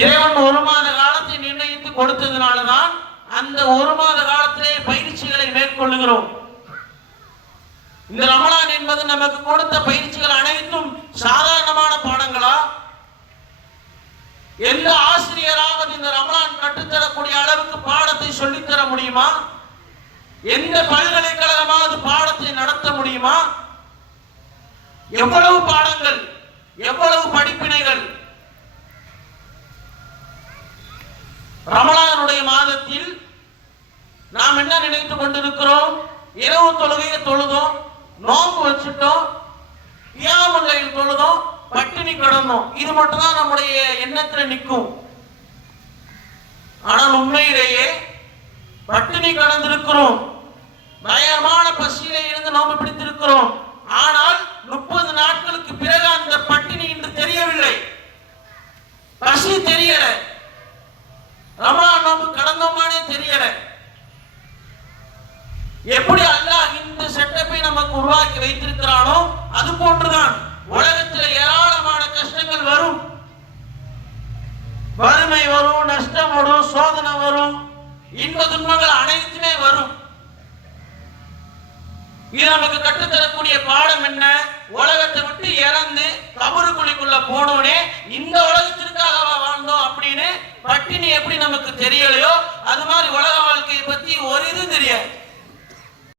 இறைவன் ஒரு மாத காலத்தை நிர்ணயித்து கொடுத்ததுனாலதான் அந்த ஒரு மாத காலத்திலே பயிற்சிகளை மேற்கொள்ளுகிறோம். இந்த ரமலான் என்பது நமக்கு கொடுத்த பயிற்சிகள் அனைத்தும் சாதாரணமான பாடங்களா? எந்த ஆசிரியராவது இந்த ரமலான் கற்றுத்தரக்கூடிய அளவுக்கு பாடத்தை சொல்லித்தர முடியுமா? எந்த பல்கலைக்கழகமாவது பாடத்தை நடத்த முடியுமா? எவ்வளவு பாடங்கள், எவ்வளவு படிப்பினைகள்! ரமலானுடைய மாதத்தில் நாம் என்ன நினைத்துக் கொண்டிருக்கிறோம்? இரவு தொழுகையை தொழுதோம், நோன்பு வச்சுட்டோம், கியாமுல் லைல் தொழுதோம், பட்டினி கிடந்தோம். இது மட்டும்தான் நம்முடைய எண்ணத்தில் நிற்கும். ஆனால் உண்மையிலேயே பட்டினி கடந்திருக்கிறோம், பயங்கரமான பசியிலே இருந்து நோன்பு பிடித்திருக்கிறோம். ஆனால் 30 நாட்களுக்கு பிறகு அந்த பட்டினி இன்று தெரியவில்லை, பசி தெரியல, ரமலான் நோன்பு கடந்தோமானே தெரியல. எப்படி அல்லாஹ் இந்த செட்டப்பை நமக்கு உருவாக்கி வைத்திருக்கிறானோ அது போன்றுதான் உலகத்தில் ஏராளமான கஷ்டங்கள் வரும், வறுமை வரும், நஷ்டம் வரும், சோதனை வரும், இன்ப துன்பங்கள் அனைத்துமே வரும். இது நமக்கு கற்றுத்தரக்கூடிய பாடம் என்ன? உலகத்தை விட்டு இறந்து கபர்